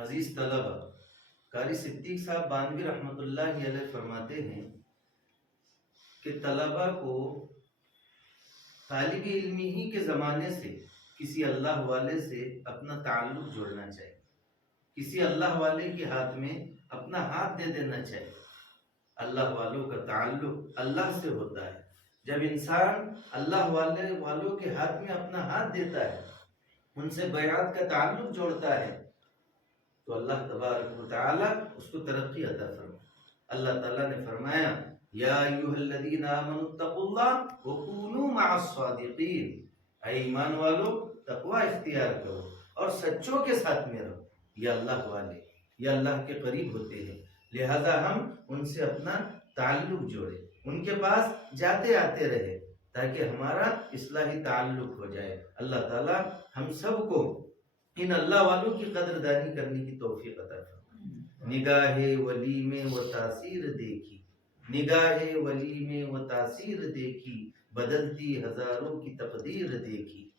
عزیز طلبہ، قاری صدیق صاحب بانوی رحمۃ اللہ علیہ فرماتے ہیں کہ طلبہ کو طالب علمی ہی کے زمانے سے کسی اللہ والے سے اپنا تعلق جوڑنا چاہیے، کسی اللہ والے کے ہاتھ میں اپنا ہاتھ دے دینا چاہیے۔ اللہ والوں کا تعلق اللہ سے ہوتا ہے۔ جب انسان اللہ والوں کے ہاتھ میں اپنا ہاتھ دیتا ہے، ان سے بیعت کا تعلق جوڑتا ہے، تو اللہ تبارک و تعالی اس کو ترقی عطا فرمائے۔ اللہ تعالیٰ نے فرمایا یا ایھا الذین آمنوا اتقوا اللہ وکونوا مع الصادقین، اے ایمان والو تقوی اختیار کرو اور سچوں کے ساتھ میں رہو۔ یہ اللہ والے، یہ اللہ کے قریب ہوتے ہیں، لہذا ہم ان سے اپنا تعلق جوڑے، ان کے پاس جاتے آتے رہے تاکہ ہمارا اصلاحی تعلق ہو جائے۔ اللہ تعالیٰ ہم سب کو ان اللہ والوں کی قدردانی کرنے کی توفیق عطا فرمائے۔ نگاہ ولی میں وہ تاثیر دیکھی، نگاہ ولی میں وہ تاثیر دیکھی، بدلتی ہزاروں کی تقدیر دیکھی۔